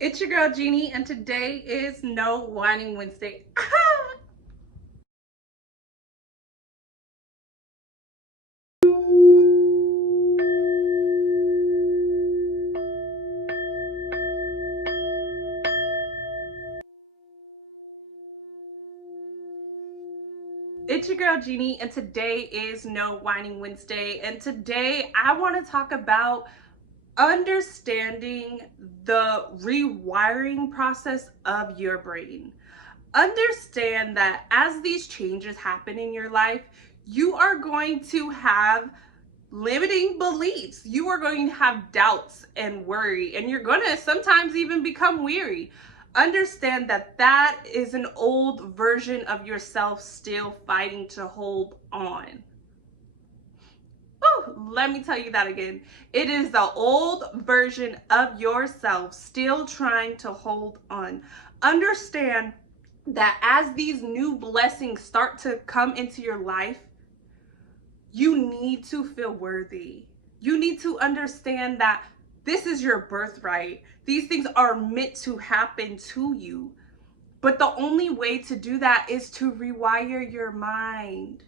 It's your girl Jeannie, and today is No Whining Wednesday. It's your girl Jeannie, and today is No Whining Wednesday. And today I want to talk about understanding the rewiring process of your brain. Understand that as these changes happen in your life, you are going to have limiting beliefs. You are going to have doubts and worry, and you're going to sometimes even become weary. Understand that that is an old version of yourself still fighting to hold on. Let me tell you that again. It is the old version of yourself still trying to hold on. Understand that as these new blessings start to come into your life, you need to feel worthy. You need to understand that this is your birthright. These things are meant to happen to you. But the only way to do that is to rewire your mind.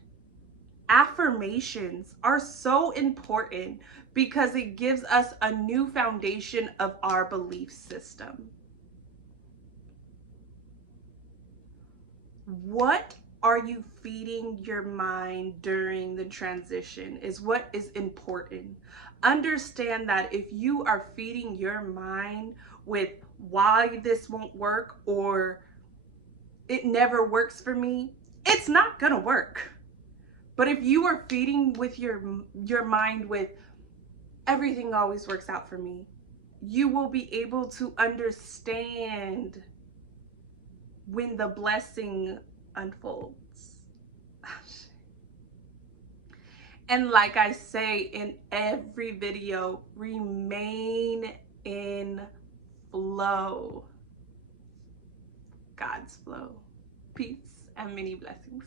Affirmations are so important because it gives us a new foundation of our belief system. What are you feeding your mind during the transition is what is important. Understand that if you are feeding your mind with why this won't work or it never works for me, it's not gonna work. But if you are feeding with your mind with everything always works out for me, you will be able to understand when the blessing unfolds. And like I say in every video, remain in flow. God's flow. Peace and many blessings.